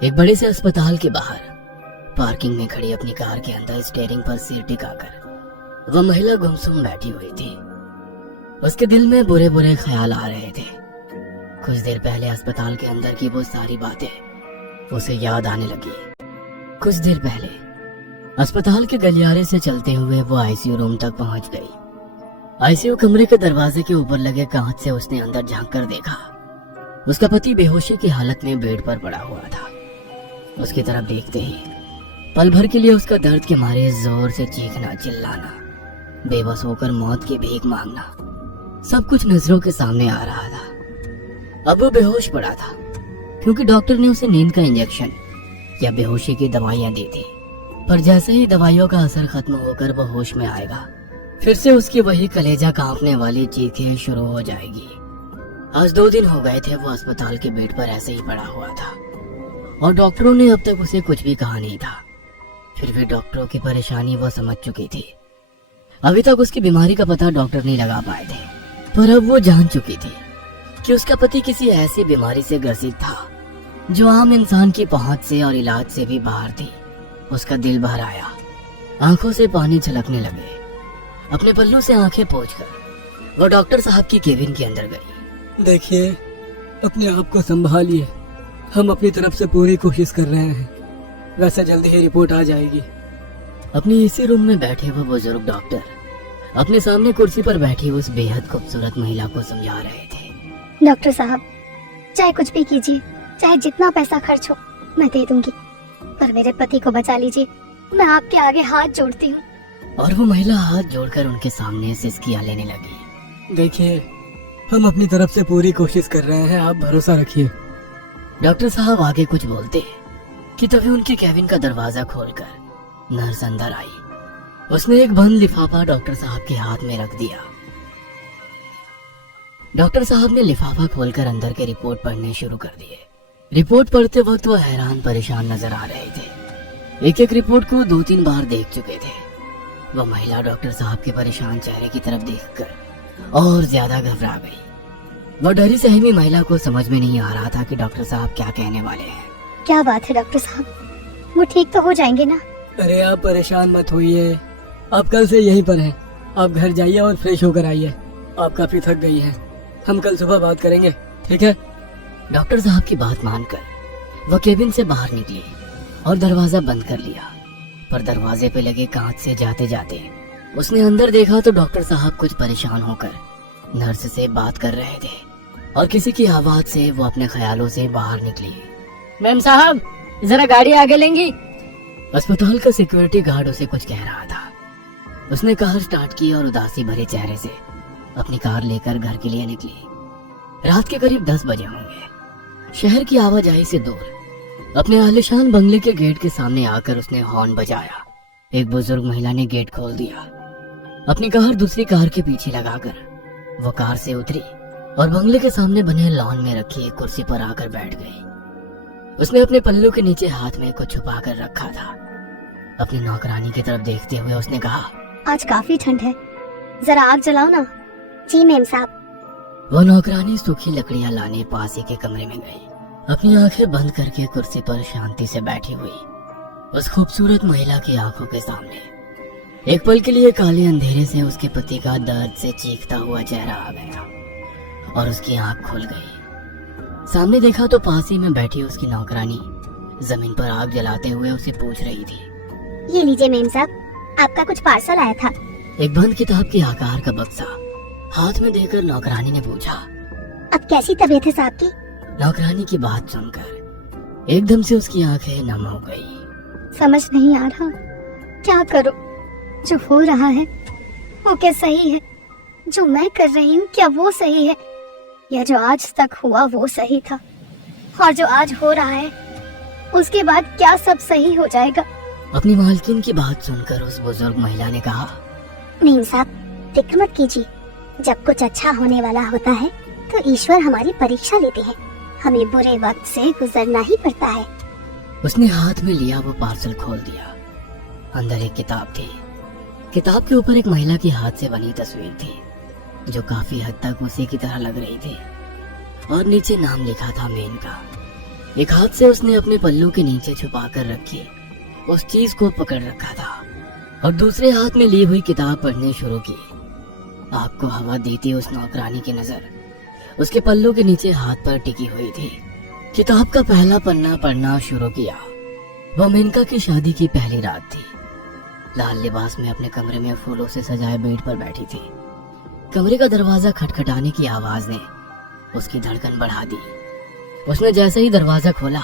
एक बड़े से अस्पताल के बाहर पार्किंग में खड़ी अपनी कार के अंदर स्टीयरिंग पर सिर टिकाकर वह महिला गुमसुम बैठी हुई थी। उसके दिल में बुरे बुरे ख्याल आ रहे थे। कुछ देर पहले अस्पताल के अंदर की वो सारी बातें उसे याद आने लगी। कुछ देर पहले अस्पताल के गलियारे से चलते हुए वो आईसीयू रूम तक पहुंच गई। आईसीयू कमरे के दरवाजे के ऊपर लगे कांच से उसने अंदर झांक कर देखा। उसका पति बेहोशी की हालत में बेड पर पड़ा हुआ था। उसकी तरफ देखते ही पल भर के लिए उसका दर्द के मारे जोर से चीखना, चिल्लाना, बेबस होकर मौत की भीख मांगना, सब कुछ नजरों के सामने आ रहा था। अब वो बेहोश पड़ा था क्योंकि डॉक्टर ने उसे नींद का इंजेक्शन या बेहोशी की दवाइयां दी थी। पर जैसे ही दवाइयों का असर खत्म होकर वो होश में आएगा, फिर से उसकी वही कलेजा कांपने वाली चीखें शुरू हो जाएगी। आज 2 दिन हो गए थे वो अस्पताल के बेड पर ऐसे ही पड़ा हुआ था और डॉक्टरों ने अब तक उसे कुछ भी कहा नहीं था। फिर भी डॉक्टरों की परेशानी वो समझ चुकी थी। अभी तक उसकी बीमारी का पता डॉक्टर नहीं लगा पाए थे, पर अब वो जान चुकी थी कि उसका पति किसी ऐसी बीमारी से ग्रसित था जो आम इंसान की पहुंच से और इलाज से भी बाहर थी। उसका दिल भर आया, आंखों से पानी छलकने लगे। अपने पल्लों से आंखें पोंछकर वो डॉक्टर साहब की केबिन के अंदर गई। देखिए, अपने आप को संभालिए। हम अपनी तरफ से पूरी कोशिश कर रहे हैं। वैसे जल्दी ही रिपोर्ट आ जाएगी। अपनी इसी रूम में बैठे वो बुजुर्ग डॉक्टर अपने सामने कुर्सी पर बैठी उस बेहद खूबसूरत महिला को समझा रहे थे। डॉक्टर साहब, चाहे कुछ भी कीजिए, चाहे जितना पैसा खर्च हो मैं दे दूंगी, पर मेरे पति को बचा लीजिए। मैं आपके आगे हाथ जोड़ती हूँ। और वो महिला हाथ जोड़कर उनके सामने सिसकियां लेने लगी। देखिए, हम अपनी तरफ से पूरी कोशिश कर रहे हैं, आप भरोसा रखिए। डॉक्टर साहब आगे कुछ बोलते कि तभी उनके केबिन का दरवाजा खोलकर नर्स अंदर आई। उसने एक बंद लिफाफा डॉक्टर साहब के हाथ में रख दिया। डॉक्टर साहब ने लिफाफा खोलकर अंदर के रिपोर्ट पढ़ने शुरू कर दिए। रिपोर्ट पढ़ते वक्त वो हैरान परेशान नजर आ रहे थे। एक एक रिपोर्ट को 2-3 बार देख चुके थे। वह महिला डॉक्टर साहब के परेशान चेहरे की तरफ देखकर और ज्यादा घबरा गई। वह डरी सहमी महिला को समझ में नहीं आ रहा था कि डॉक्टर साहब क्या कहने वाले हैं। क्या बात है डॉक्टर साहब, वो ठीक तो हो जाएंगे ना? अरे आप परेशान मत होइए, आप कल से यहीं पर हैं। आप घर जाइए और फ्रेश होकर आइए। आप काफी थक गई हैं। हम कल सुबह बात करेंगे, ठीक है? डॉक्टर साहब की बात मानकर वह केबिन से बाहर निकली और दरवाजा बंद कर लिया। पर दरवाजे पे लगे कांच से जाते जाते उसने अंदर देखा तो डॉक्टर साहब कुछ परेशान होकर नर्स से बात कर रहे थे और किसी की आवाज से वो अपने ख्यालों से बाहर निकली। मैम साहब, जरा गाड़ी आगे लेंगी? अस्पताल का सिक्योरिटी गार्ड उसे कुछ कह रहा था। उसने कार स्टार्ट की और उदासी भरे चेहरे से अपनी कार लेकर घर के लिए निकली। रात के करीब 10 बजे होंगे। शहर की आवाजाही से दूर अपने आलीशान बंगले के गेट के सामने आकर उसने हॉर्न बजाया। एक बुजुर्ग महिला ने गेट खोल दिया। अपनी कार दूसरी कार के पीछे लगाकर वो कार से उतरी और बंगले के सामने बने लॉन में रखी एक कुर्सी पर आकर बैठ गई। उसने अपने पल्लू के नीचे हाथ में कुछ छुपा कर रखा था। अपनी नौकरानी की तरफ देखते हुए उसने कहा, आज काफी ठंड है, जरा आग जलाओ ना। जी मैम साहब। वो नौकरानी सूखी लकड़ियां लाने पास ही के कमरे में गई। अपनी आंखें बंद करके कुर्सी पर शांति से बैठी हुई उस खूबसूरत महिला की आंखों के सामने एक पल के लिए काले अंधेरे से उसके पति का दर्द से चीखता हुआ चेहरा आ गया और उसकी आंख खुल गई। सामने देखा तो पास ही में बैठी उसकी नौकरानी जमीन पर आग जलाते हुए उसे पूछ रही थी। ये लीजिए मैम साहब, आपका कुछ पार्सल आया था। एक बंद किताब के आकार का बक्सा हाथ में देकर नौकरानी ने पूछा, अब कैसी तबीयत है साहब की? नौकरानी की बात सुनकर एकदम से उसकी आंखें नम हो गई। समझ नहीं आ रहा क्या करूं। जो हो रहा है वो क्या सही है? जो मैं कर रही हूँ क्या वो सही है? या जो आज तक हुआ वो सही था? और जो आज हो रहा है उसके बाद क्या सब सही हो जाएगा? अपनी मालकिन की बात सुनकर उस बुजुर्ग महिला ने कहा, मीम साहब, फिक्र मत कीजिए। जब कुछ अच्छा होने वाला होता है तो ईश्वर हमारी परीक्षा लेते हैं। हमें बुरे वक्त से गुजरना ही पड़ता है। उसने हाथ में लिया वो पार्सल खोल दिया। अंदर एक किताब थी। किताब के ऊपर एक महिला की हाथ से बनी तस्वीर थी जो काफी हद तक उसी की तरह लग रही थी और नीचे नाम लिखा था मेनका। एक हाथ से उसने अपने पल्लू के नीचे छुपा कर रखी उस चीज को पकड़ रखा था और दूसरे हाथ में ली हुई किताब पढ़नी शुरू की। आग को हवा देती उस नौकरानी की नजर उसके पल्लू के नीचे हाथ पर टिकी हुई थी। किताब का पहला पन्ना पढ़ना शुरू किया। वह मेनका की शादी की पहली रात थी। लाल लिबास में अपने कमरे में फूलों से सजाए बेड पर बैठी थी। कमरे का दरवाजा खटखटाने की आवाज ने उसकी धड़कन बढ़ा दी। उसने जैसे ही दरवाजा खोला,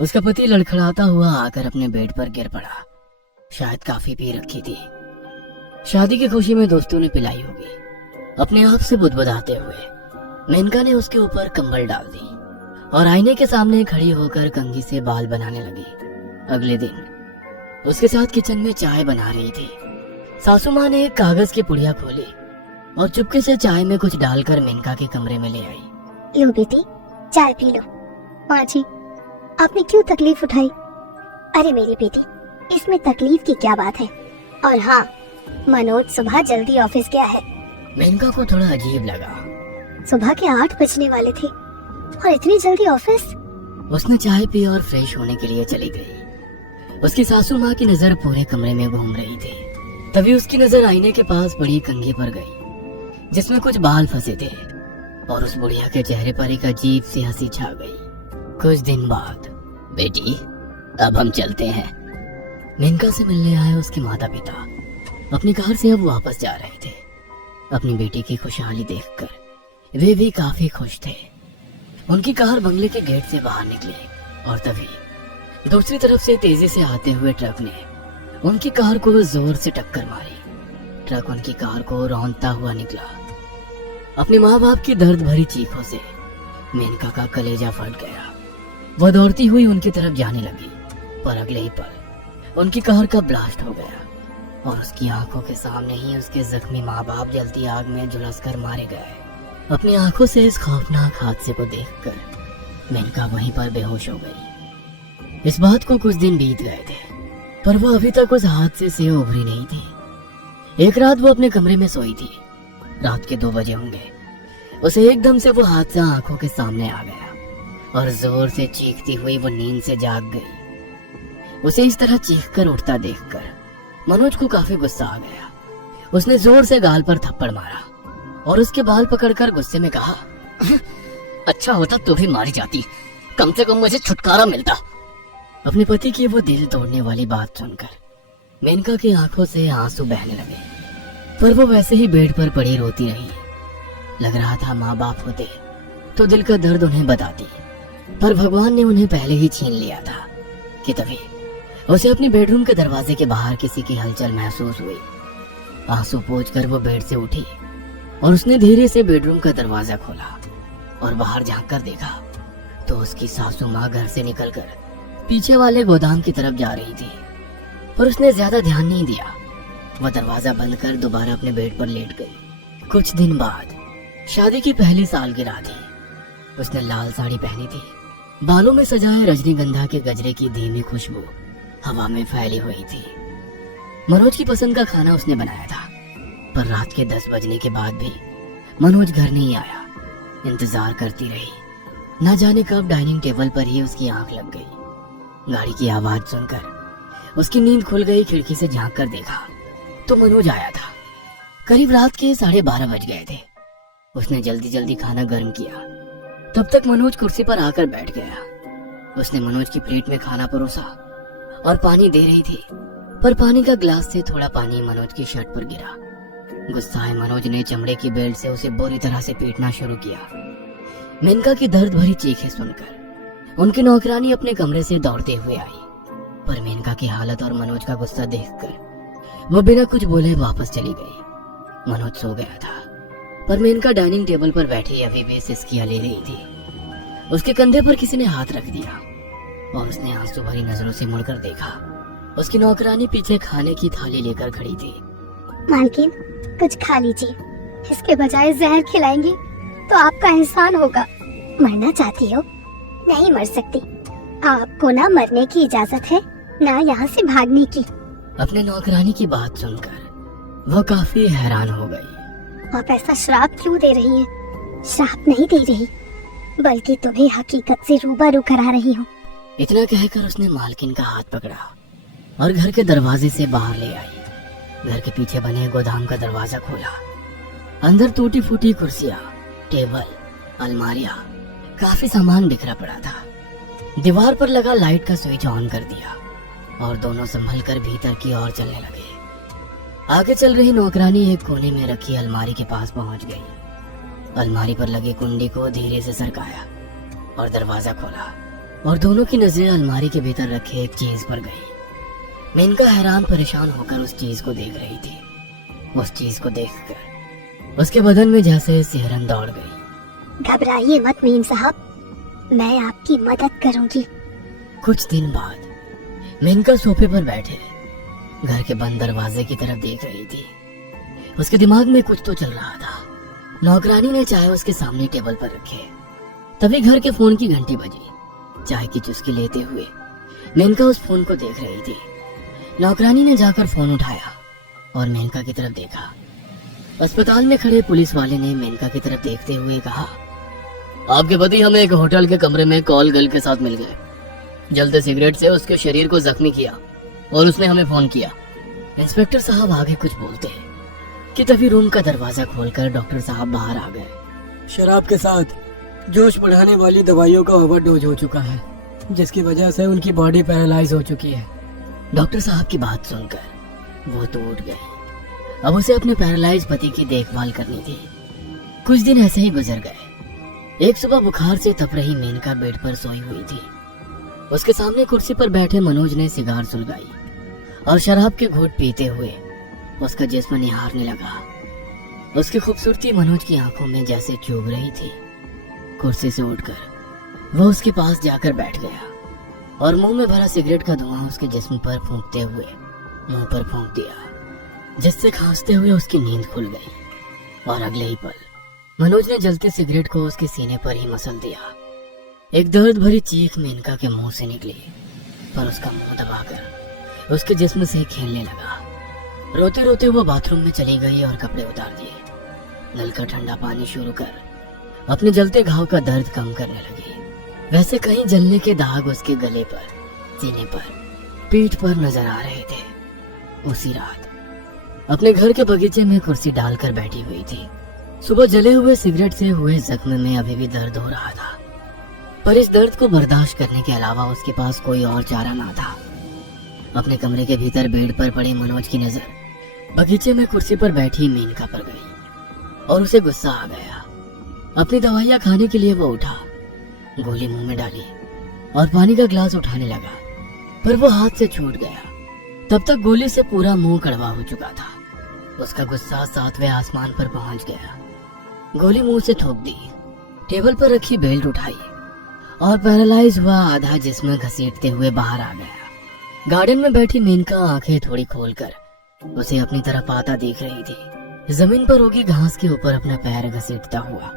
उसका पति लड़खड़ाता हुआ आकर अपने बेड पर गिर पड़ा। शायद काफी पी रखी थी। शादी की खुशी में दोस्तों ने पिलाई होगी। अपने आप से बुदबुदाते हुए मेनका ने उसके ऊपर कंबल डाल दी और आईने के सामने खड़ी होकर कंघी से बाल बनाने लगी। अगले दिन उसके साथ किचन में चाय बना रही थी। सासू माँ ने एक कागज की पुड़िया खोली और चुपके से चाय में कुछ डालकर मेनका के कमरे में ले आई। लो बेटी, चाय पी लो। माँ जी, आपने क्यों तकलीफ उठाई? अरे मेरी बेटी, इसमें तकलीफ की क्या बात है? और हाँ, मनोज सुबह जल्दी ऑफिस गया है। मेनका को थोड़ा अजीब लगा। सुबह के 8 बजने वाले थे और इतनी जल्दी ऑफिस? उसने चाय पी और फ्रेश होने के लिए चली गई। उसकी सासू माँ की नजर पूरे कमरे में घूम रही थी। तभी उसकी नजर आईने के पास पड़ी कंघी पर गई जिसमें कुछ बाल फंसे थे और उस बुढ़िया के चेहरे पर एक अजीब सी हंसी छा गई। कुछ दिन बाद, बेटी अब हम चलते हैं। मेनका से मिलने आए उसके माता पिता अपनी कार से अब वापस जा रहे थे। अपनी बेटी की खुशहाली देखकर वे भी काफी खुश थे। उनकी कार बंगले के गेट से बाहर निकली और तभी दूसरी तरफ से तेजी से आते हुए ट्रक ने उनकी कार को जोर से टक्कर मारी। ट्रक उनकी कार को रौंदता हुआ निकला। अपने माँ बाप की दर्द भरी चीखों से मेनका का कलेजा फट गया। वह दौड़ती हुई उनकी तरफ जाने लगी, पर अगले ही पल उनकी कार का ब्लास्ट हो गया और उसकी आंखों के सामने ही उसके जख्मी माँ बाप जलती आग में झुलसकर मारे गए। अपनी आंखों से इस खौफनाक हादसे को देखकर मेनका वहीं पर बेहोश हो गई। इस बात को कुछ दिन बीत गए थे, पर वो अभी तक उस हादसे से उभरी नहीं थी। एक रात वो अपने कमरे में सोई थी। रात के 2 बजे होंगे। उसे एकदम से वो हादसा आंखों के सामने आ गया और जोर से चीखती हुई वो नींद से जाग गई। उसे इस तरह चीखकर उठता देखकर मनोज को काफी गुस्सा आ गया। उसने जोर से गाल पर थप्पड़ मारा और उसके बाल पकड़कर गुस्से में कहा, अच्छा होता तो भी मारी जाती, कम से कम मुझे छुटकारा मिलता। अपने पति की वो दिल तोड़ने वाली बात सुनकर मेनका की आंखों से आंसू बहने लगे, पर वो वैसे ही बेड पर पड़ी रोती रही। लग रहा था माँ बाप होते तो दिल का दर्द उन्हें बताती, पर भगवान ने उन्हें पहले ही छीन लिया था। कि तभी उसे अपने बेडरूम के दरवाजे के बाहर किसी की हलचल महसूस हुई। आंसू पोंछकर वो बेड से उठी और उसने धीरे से बेडरूम का दरवाजा खोला और बाहर झांक कर देखा तो उसकी सासू माँ घर से निकलकर पीछे वाले गोदाम की तरफ जा रही थी, पर उसने ज्यादा ध्यान नहीं दिया। वह दरवाजा बंद कर दोबारा अपने बेड पर लेट गई। कुछ दिन बाद शादी की पहली सालगिरह थी। उसने लाल साड़ी पहनी थी। बालों में सजाए रजनीगंधा के गजरे की धीमी खुशबू हवा में फैली हुई थी। मनोज की पसंद का खाना उसने बनाया था, पर रात के 10 बजने के बाद भी मनोज घर नहीं आया। इंतजार करती रही। न जाने कब डाइनिंग टेबल पर ही उसकी आंख लग गई। गाड़ी की आवाज सुनकर उसकी नींद खुल गई। खिड़की से झांक कर देखा तो मनोज आया था। करीब रात के 12:30 बज गए थे। उसने जल्दी जल्दी खाना गर्म किया। तब तक मनोज कुर्सी पर आकर बैठ गया। उसने मनोज की प्लेट में खाना परोसा और पानी दे रही थी, पर पानी का ग्लास से थोड़ा पानी मनोज की शर्ट पर गिरा। गुस्साए मनोज ने चमड़े की बेल्ट से उसे बुरी तरह से पीटना शुरू किया। मेनका की दर्द भरी चीखें सुनकर उनकी नौकरानी अपने कमरे से दौड़ते हुए आई, पर मेनका की हालत और मनोज का गुस्सा देखकर वो बिना कुछ बोले वापस चली गई। मनोज सो गया था, पर मेनका डाइनिंग टेबल पर बैठी अभी भी सिसकियां ले रही थी। उसके कंधे पर किसी ने हाथ रख दिया और उसने आंसू भरी नजरों से मुड़कर देखा। उसकी नौकरानी पीछे खाने की थाली लेकर खड़ी थी। मालकिन, कुछ खा लीजिए। इसके बजाय जहर खिलाएंगी तो आपका एहसान होगा। मरना चाहती हो? नहीं मर सकती। आपको ना मरने की इजाजत है, ना यहाँ से भागने की। अपने नौकरानी की बात सुनकर वो काफी हैरान हो गई। आप ऐसा श्राप क्यों दे रही हैं? श्राप नहीं दे रही, बल्कि तुम्हें हकीकत से रूबरू करा रही हूँ। इतना कहकर उसने मालकिन का हाथ पकड़ा और घर के दरवाजे से बाहर ले आई। घर के पीछे बने गोदाम का दरवाजा खोला। अंदर टूटी फूटी कुर्सियां, टेबल, अलमारियां, काफी सामान बिखरा पड़ा था। दीवार पर लगा लाइट का स्विच ऑन कर दिया और दोनों संभल कर भीतर की ओर चलने लगे। आगे चल रही नौकरानी एक कोने में रखी अलमारी के पास पहुंच गई। अलमारी पर लगी कुंडी को धीरे से सरकाया और दरवाजा खोला और दोनों की नजरें अलमारी के भीतर रखे एक चीज पर गई। मेनका हैरान परेशान होकर उस चीज को देख रही थी। उस चीज को देखकर उसके बदन में जैसे सिहरन दौड़ गई। घबराइए मत मीम साहब, मैं आपकी मदद करूंगी। कुछ दिन बाद मेनका सोफे पर बैठे घर के बंद दरवाजे की तरफ देख रही थी। उसके दिमाग में कुछ तो चल रहा था। नौकरानी ने चाय उसके सामने टेबल पर रखे। तभी घर के फोन की घंटी बजी। चाय की चुस्की लेते हुए मेनका उस फोन को देख रही थी। नौकरानी ने जाकर फोन उठाया और मेनका की तरफ देखा। अस्पताल में खड़े पुलिस वाले ने मेनका की तरफ देखते हुए कहा, आपके पति हमें एक होटल के कमरे में कॉल गर्ल के साथ मिल गए। जलते सिगरेट से उसके शरीर को जख्मी किया और उसने हमें फोन किया। इंस्पेक्टर साहब आगे कुछ बोलते हैं कि तभी रूम का दरवाजा खोलकर डॉक्टर साहब बाहर आ गए। शराब के साथ जोश बढ़ाने वाली दवाइयों का ओवरडोज हो चुका है, जिसकी वजह से उनकी बॉडी पैरालाइज हो चुकी है। डॉक्टर साहब की बात सुनकर वो तो उठ गए। अब उसे अपने पैरालाइज पति की देखभाल करनी थी। कुछ दिन ऐसे ही गुजर गए। एक सुबह बुखार से तप रही मेनका बेड पर सोई हुई थी। उसके सामने कुर्सी पर बैठे मनोज ने सिगार सुलगाई और शराब के घूंट पीते हुए उसका जिस्म निहारने लगा। उसकी खूबसूरती मनोज की आंखों में जैसे चुभ रही थी। कुर्सी से उठकर वो उसके पास जाकर बैठ गया और मुंह में भरा सिगरेट का धुआं उसके जिस्म पर फूंकते हुए मुंह पर फूंक दिया, जिससे खांसते हुए उसकी नींद खुल गई। और अगले ही पल मनोज ने जलती सिगरेट को उसके सीने पर ही मसल दिया। एक दर्द भरी चीख मेनका के मुंह से निकली, पर उसका मुंह दबाकर उसके जिस्म से खेलने लगा। रोते रोते वो बाथरूम में चली गई और कपड़े उतार दिए। नल का ठंडा पानी शुरू कर अपने जलते घाव का दर्द कम करने लगी। वैसे कहीं जलने के दाग उसके गले पर, सीने पर, पीठ पर नजर आ रहे थे। उसी रात अपने घर के बगीचे में कुर्सी डालकर बैठी हुई थी। सुबह जले हुए सिगरेट से हुए जख्म में अभी भी दर्द हो रहा था, पर इस दर्द को बर्दाश्त करने के अलावा उसके पास कोई और चारा ना था। अपने कमरे के भीतर बेड पर पड़े मनोज की नजर बगीचे में कुर्सी पर बैठी मेनका पर गई और उसे गुस्सा आ गया। अपनी दवाइयां खाने के लिए वो उठा, गोली मुंह में डाली और पानी का ग्लास उठाने लगा, पर वो हाथ से छूट गया। तब तक गोली से पूरा मुंह कड़वा हो चुका था। उसका गुस्सा 7वें आसमान पर पहुंच गया। गोली मुंह से थूक दी, टेबल पर रखी बेल्ट उठाई और पैरालाइज हुआ आधा जिस्म घसीटते हुए बाहर आ गया। गार्डन में बैठी मेनका आंखें थोड़ी खोलकर उसे अपनी तरफ आता देख रही थी। जमीन पर उगी घास के ऊपर अपना पैर घसीटता हुआ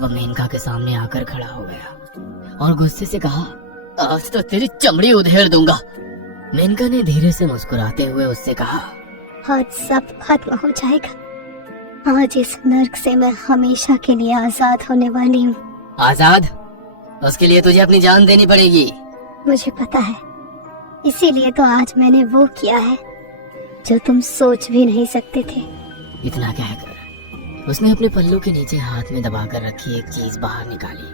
वह मेनका के सामने आकर खड़ा हो गया और गुस्से से कहा, आज तो तेरी चमड़ी उधेड़ दूंगा। मेनका ने धीरे से मुस्कुराते हुए उससे कहा, आज सब खत्म हो जाएगा। आज इस नर्क से मैं हमेशा के लिए आजाद होने वाली हूँ। आजाद? उसके लिए तुझे अपनी जान देनी पड़ेगी। मुझे पता है, इसीलिए तो आज मैंने वो किया है जो तुम सोच भी नहीं सकते थे। इतना कहकर उसने अपने पल्लू के नीचे हाथ में दबाकर रखी एक चीज बाहर निकाली।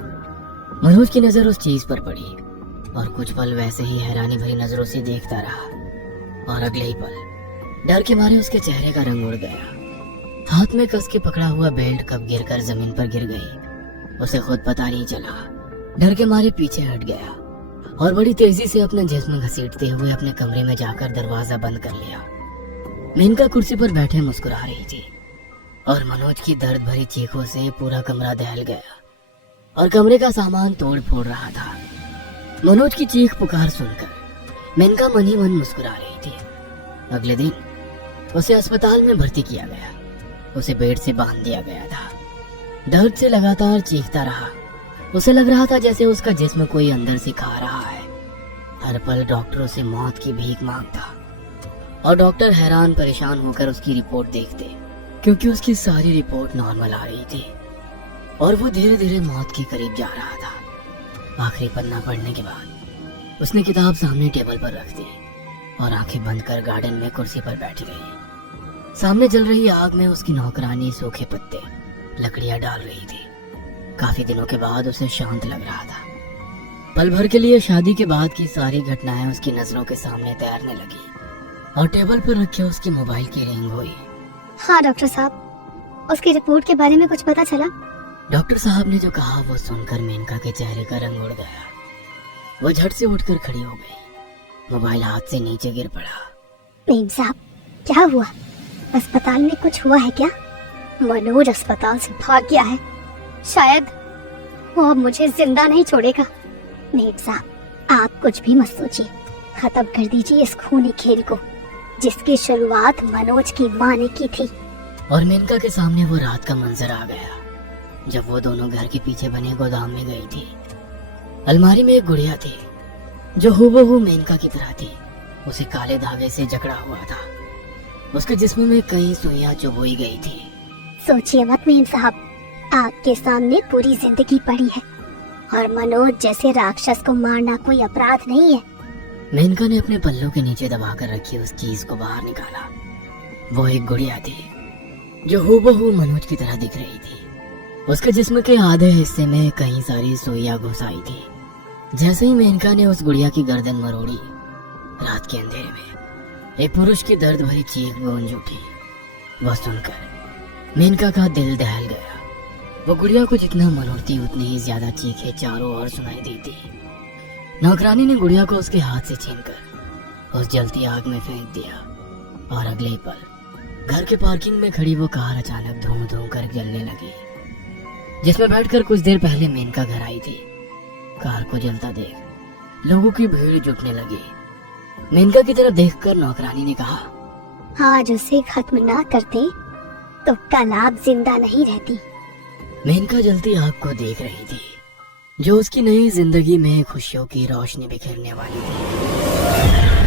मनोज की नजर उस चीज पर पड़ी और कुछ पल वैसे ही हैरानी भरी नजरों से देखता रहा और अगले ही पल डर के मारे उसके चेहरे का रंग उड़ गया। हाथ में कस के पकड़ा हुआ बेल्ट कब गिरकर जमीन पर गिर गई उसे खुद पता नहीं चला। डर के मारे पीछे हट गया और बड़ी तेजी से अपना जिस्म घसीटते हुए अपने कमरे में जाकर दरवाजा बंद कर लिया। मेनका कुर्सी पर बैठे मुस्कुरा रही थी और मनोज की दर्द भरी चीखों से पूरा कमरा दहल गया और कमरे का सामान तोड़ फोड़ रहा था। मनोज की चीख पुकार सुनकर मेनका मन ही मन मुस्कुरा रही थी। अगले दिन उसे अस्पताल में भर्ती किया गया। उसे बेड से बांध दिया गया था। दर्द से लगातार चीखता रहा। उसे लग रहा था जैसे उसका जिस्म कोई अंदर से खा रहा है। हर पल डॉक्टरों से मौत की भीख मांगता और डॉक्टर हैरान परेशान होकर उसकी रिपोर्ट देखते, क्योंकि उसकी सारी रिपोर्ट नॉर्मल आ रही थी। और वो धीरे धीरे मौत के करीब जा रहा था। आखिरी पन्ना पढ़ने के बाद उसने किताब सामने टेबल पर रख दी और आंखें बंद कर गार्डन में कुर्सी पर बैठ गई। सामने जल रही आग में उसकी नौकरानी सूखे पत्ते लकड़ियां डाल रही थी। काफी दिनों के बाद उसे शांत लग रहा था। पल भर के लिए शादी के बाद की सारी घटनाएं उसकी नजरों के सामने तैरने लगी और टेबल पर रखे उसके मोबाइल की रिंग हुई। हाँ डॉक्टर साहब, उसकी रिपोर्ट के बारे में कुछ पता चला? डॉक्टर साहब ने जो कहा वो सुनकर मेनका के चेहरे का रंग उड़ गया। वो झट से उठकर खड़ी हो गई। मोबाइल हाथ से नीचे गिर पड़ा। मेम साहब, क्या हुआ? अस्पताल में कुछ हुआ है क्या? मनोज अस्पताल से भाग गया है। शायद वो अब मुझे जिंदा नहीं छोड़ेगा। मेम साहब, आप कुछ भी मत सोचिए। खत्म कर दीजिए इस खूनी खेल को जिसकी शुरुआत मनोज की माँ ने की थी। और मेनका के सामने वो रात का मंजर आ गया जब वो दोनों घर के पीछे बने गोदाम में गई थी। अलमारी में एक गुड़िया थी जो हूबहू मेनका की तरह थी। उसे काले धागे से जकड़ा हुआ था। उसके जिस्म में कई सुइयां चुभोई गई थी। सोचिए मत मेम साहब, आपके सामने पूरी जिंदगी पड़ी है और मनोज जैसे राक्षस को मारना कोई अपराध नहीं है। मेनका ने अपने पल्लों के नीचे दबाकर रखी उस चीज को बाहर निकाला। वो एक गुड़िया थी जो हूबहू मनोज की तरह दिख रही थी। उसके जिस्म के आधे हिस्से में कई सारी सुइयां घुस आई थी। जैसे ही मेनका ने उस गुड़िया की गर्दन मरोड़ी, रात के अंधेरे में एक पुरुष की दर्द भरी चीख गूंज उठी। वह सुनकर मेनका का दिल दहल गया। वो गुड़िया को जितना मरोड़ती उतनी ही ज्यादा चीखें चारों ओर सुनाई देती। नौकरानी ने गुड़िया को उसके हाथ से छीनकर उस जलती आग में फेंक दिया और अगले पल घर के पार्किंग में खड़ी वो कार अचानक धूम धूम कर जलने लगी, जिसमें बैठकर कुछ देर पहले मेनका घर आई थी। कार को जलता देख लोगों की भीड़ जुटने लगी। मेनका की तरफ देखकर नौकरानी ने कहा, आज उसे खत्म ना करते तो कल आप जिंदा नहीं रहती। मेनका जलती आग को देख रही थी जो उसकी नई जिंदगी में खुशियों की रोशनी बिखेरने वाली थी।